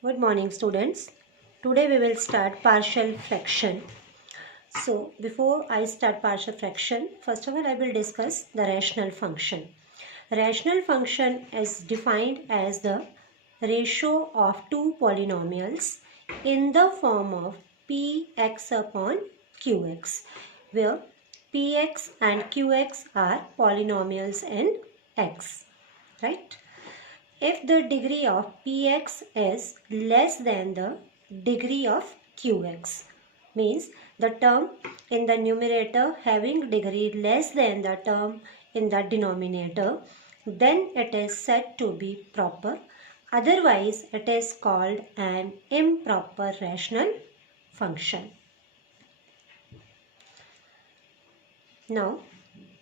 Good morning, students. Today we will start partial fraction. So before I start partial fraction, first of all I will discuss the rational function. Rational function is defined as the ratio of two polynomials in the form of px upon qx, where px and qx are polynomials in x, right? If the degree of px is less than the degree of qx, means the term in the numerator having degree less than the term in the denominator, then it is said to be proper. Otherwise, it is called an improper rational function. Now,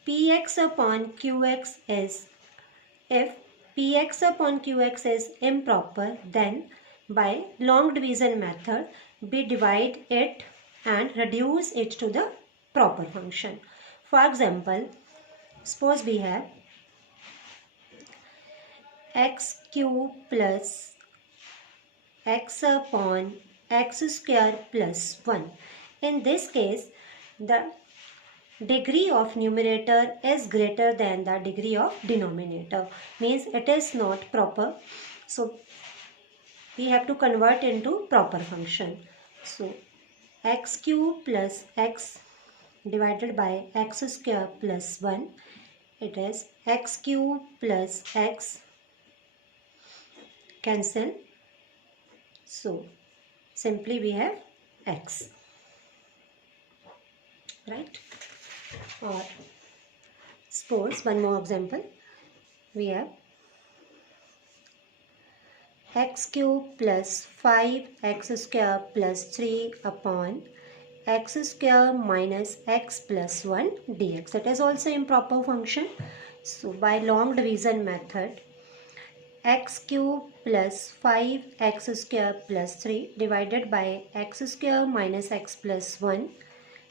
px upon qx is, if px upon qx is improper, then by long division method we divide it and reduce it to the proper function. For example, suppose we have x cube plus x upon x square plus 1. In this case, the degree of numerator is greater than the degree of denominator, means it is not proper. So we have to convert into proper function. So x cube plus x divided by x square plus 1, it is x cube plus x, cancel. So simply we have x, right? Or suppose one more example, we have x cube plus 5x square plus 3 upon x square minus x plus 1 dx. It is also improper function. So by long division method, x cube plus 5x square plus 3 divided by x square minus x plus 1,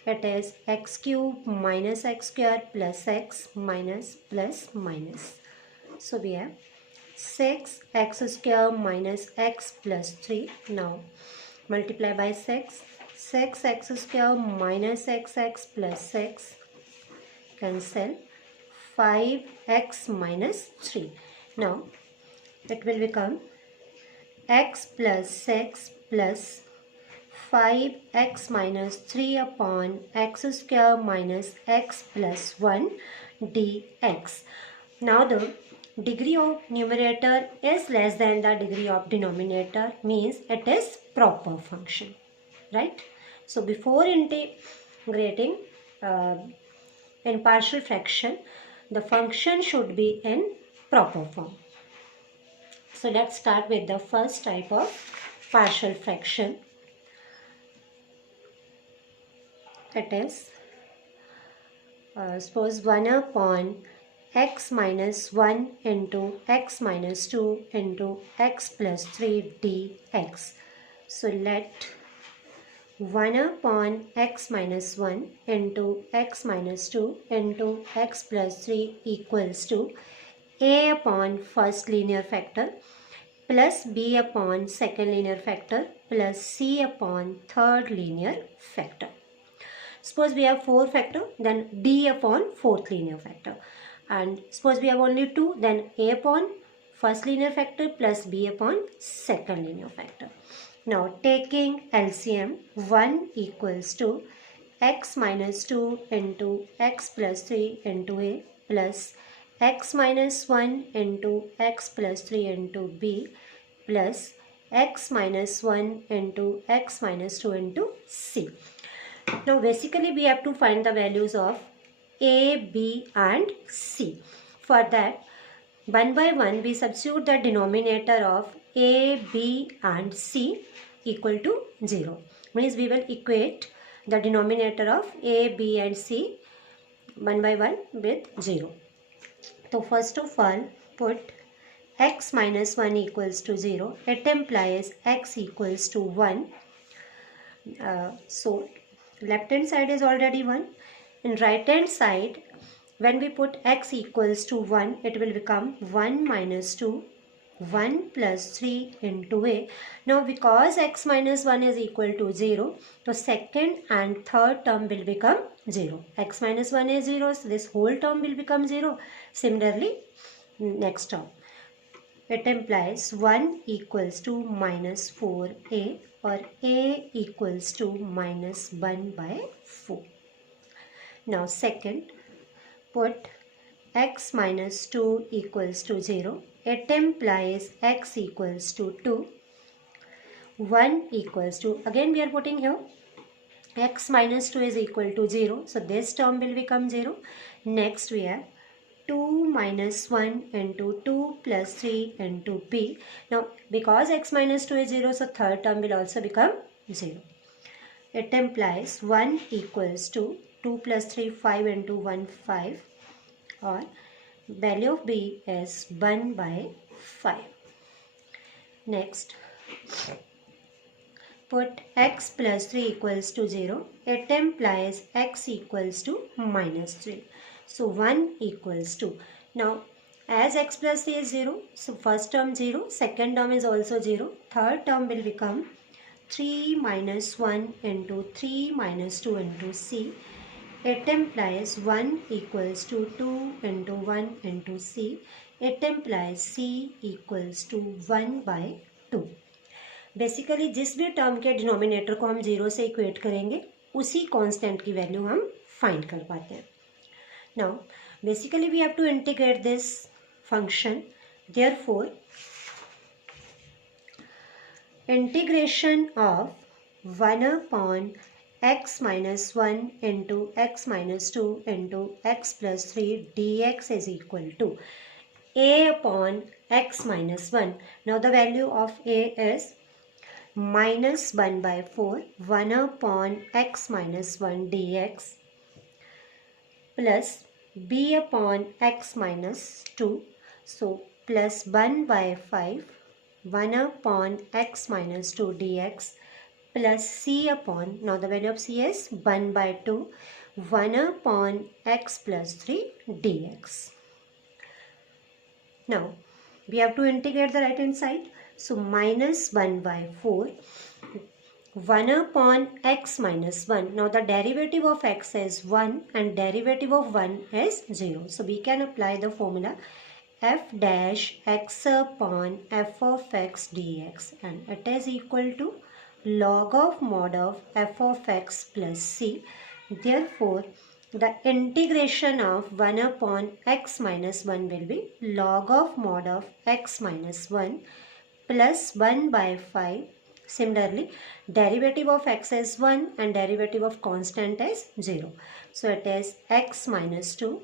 it is x cube minus x square plus x minus plus minus. So we have 6x square minus x plus 3. Now multiply by 6. 6x square minus xx plus 6, cancel. 5x minus 3. Now it will become x plus 6 plus 5x minus 3 upon x square minus x plus 1 dx. Now the degree of numerator is less than the degree of denominator, means it is proper function, right? So before integrating in partial fraction, the function should be in proper form. So let's start with the first type of partial fraction. It is suppose 1 upon x minus 1 into x minus 2 into x plus 3 dx. So let 1 upon x minus 1 into x minus 2 into x plus 3 equals to a upon first linear factor plus b upon second linear factor plus c upon third linear factor. Suppose we have 4 factor, then d upon fourth linear factor. And suppose we have only 2, then a upon first linear factor plus b upon second linear factor. Now taking LCM, 1 equals to x minus 2 into x plus 3 into a plus x minus 1 into x plus 3 into b plus x minus 1 into x minus 2 into c. Now basically we have to find the values of a, b and c. For that, one by one we substitute the denominator of a, b and c equal to 0. Means we will equate the denominator of a, b and c one by one with 0. So first of all, put x minus 1 equals to 0. It implies x equals to 1. So left hand side is already 1. In right hand side, when we put x equals to 1, it will become 1 minus 2 1 plus 3 into a. Now because x minus 1 is equal to 0, so second and third term will become 0. X minus 1 is 0, so this whole term will become 0. Similarly, next term. It implies 1 equals to minus 4a, or a equals to minus 1 by 4. Now second, put x minus 2 equals to 0. It implies x equals to 2. 1 equals to, again we are putting here, x minus 2 is equal to 0. So this term will become 0. Next we have 2 minus 1 into 2 plus 3 into b. Now because x minus 2 is 0, so third term will also become 0. It implies 1 equals to 2 plus 3, 5 into 1, 5, or value of b is 1 by 5. Next, put x plus 3 equals to 0. It implies x equals to minus 3. So 1 equals to. Now as x plus 3 is 0, so first term 0, second term is also 0. Third term will become 3 minus 1 into 3 minus 2 into c. It implies 1 equals to 2 into 1 into c. It implies c equals to 1 by 2. Basically जिस भी term के denominator को हम 0 से equate करेंगे उसी constant की value हम फाइंड कर पाते हैं. Now basically we have to integrate this function. Therefore integration of 1 upon x minus 1 into x minus 2 into x plus 3 dx is equal to a upon x minus 1. Now the value of a is minus 1 by 4, 1 upon x minus 1 dx plus b upon x minus 2. So plus 1 by 5, 1 upon x minus 2 dx plus c upon, now the value of c is 1 by 2, 1 upon x plus 3 dx. Now we have to integrate the right hand side. So minus 1 by 4, 1 upon x minus 1. Now the derivative of x is 1 and derivative of 1 is 0. So we can apply the formula f dash x upon f of x dx, and it is equal to log of mod of f of x plus c. Therefore, the integration of 1 upon x minus 1 will be log of mod of x minus 1 plus 1 by 5. Similarly, derivative of x is 1 and derivative of constant is 0. So it is x minus 2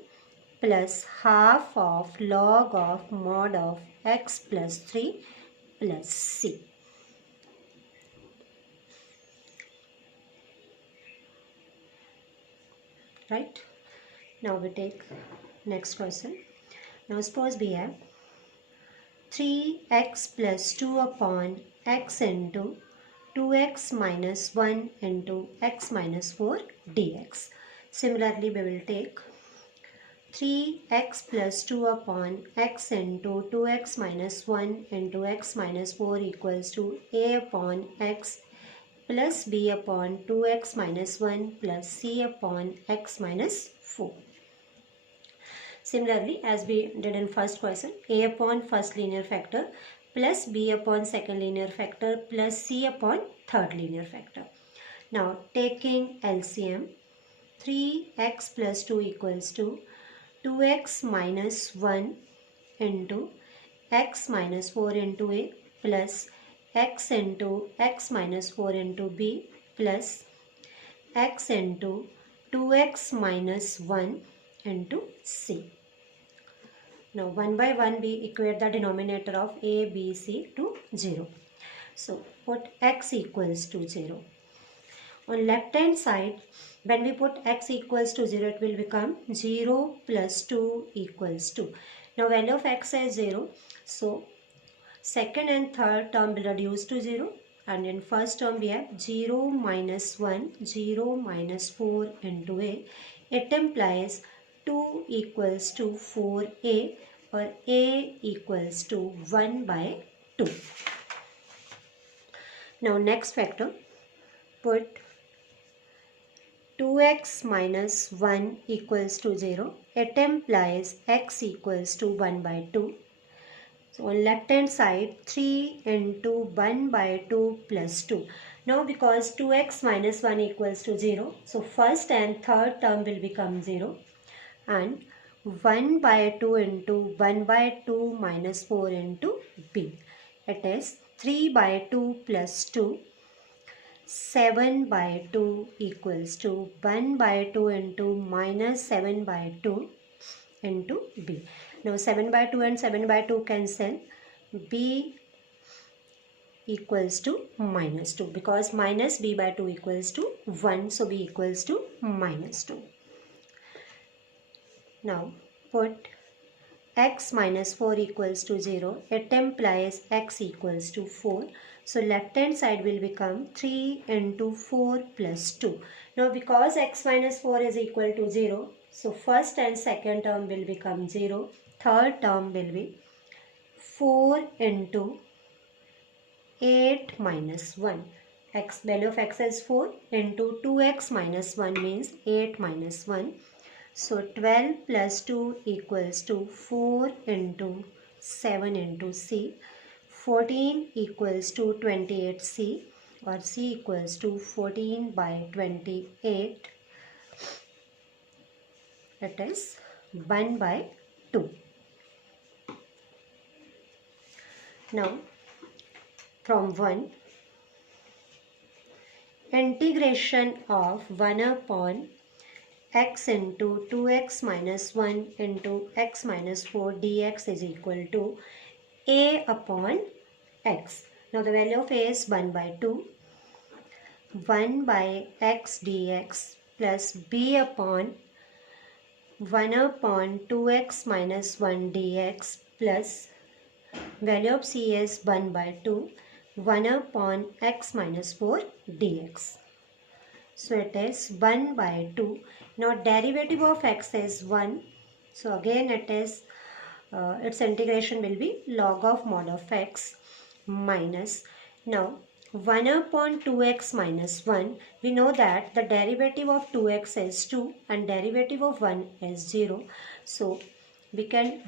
plus half of log of mod of x plus 3 plus c. Right? Now we take next question. Now suppose we have 3x plus 2 upon x into 2x minus 1 into x minus 4 dx. Similarly, we will take 3x plus 2 upon x into 2x minus 1 into x minus 4 equals to a upon x plus b upon 2x minus 1 plus c upon x minus 4. Similarly, as we did in first question, a upon first linear factor plus b upon second linear factor plus c upon third linear factor. Now taking LCM, 3x plus 2 equals to 2x minus 1 into x minus 4 into a plus x into x minus 4 into b plus x into 2x minus 1 into c. Now one by one we equate the denominator of a, b, c to 0. So put x equals to 0. On left hand side, when we put x equals to 0, it will become 0 plus 2 equals 2. Now value of x is 0. So second and third term will reduce to 0, and in first term we have 0 minus 1, 0 minus 4 into a. It implies 2 equals to 4a or a equals to 1 by 2. Now next factor, put 2x minus 1 equals to 0. It implies x equals to 1 by 2. So on left hand side, 3 into 1 by 2 plus 2. Now because 2x minus 1 equals to 0, so first and third term will become 0. And 1 by 2 into 1 by 2 minus 4 into b. It is 3 by 2 plus 2. 7 by 2 equals to 1 by 2 into minus 7 by 2 into b. Now 7 by 2 and 7 by 2 cancel. B equals to minus 2 because minus b by 2 equals to 1. So b equals to minus 2. Now put x minus 4 equals to 0. It implies x equals to 4. So left hand side will become 3 into 4 plus 2. Now because x minus 4 is equal to 0, so first and second term will become 0. Third term will be 4 into 8 minus 1. Value of x is 4 into 2x minus 1 means 8 minus 1. So 12 plus 2 equals to 4 into 7 into c. 14 equals to 28c, or c equals to 14 by 28. It is 1 by 2. Now from 1, integration of 1 upon x into 2x minus 1 into x minus 4 dx is equal to a upon x. Now the value of a is 1 by 2. 1 by x dx plus b upon 1 upon 2x minus 1 dx plus value of c is 1 by 2. 1 upon x minus 4 dx. So it is 1 by 2. Now derivative of x is 1. So again it is, its integration will be log of mod of x minus. Now 1 upon 2x minus 1. We know that the derivative of 2x is 2 and derivative of 1 is 0. So we can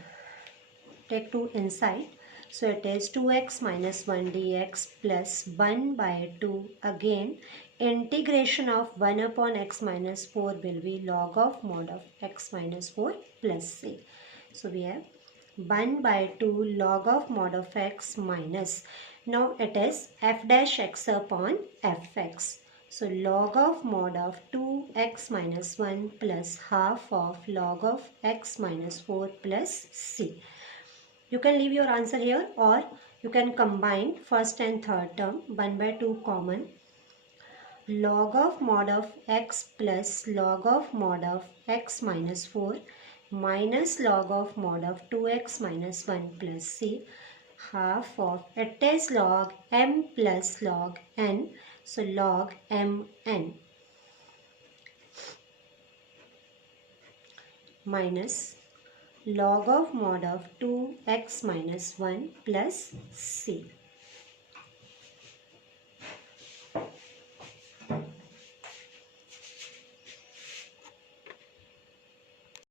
take 2 inside. So it is 2x minus 1 dx plus 1 by 2. Again integration of 1 upon x minus 4 will be log of mod of x minus 4 plus c. So we have 1 by 2 log of mod of x minus. Now it is f dash x upon fx. So log of mod of 2x minus 1 plus half of log of x minus 4 plus c. You can leave your answer here or you can combine first and third term. 1 by 2 common. Log of mod of x plus log of mod of x minus 4 minus log of mod of 2x minus 1 plus c. Half of, it is log m plus log n. So log mn minus log of mod of 2x minus 1 plus c.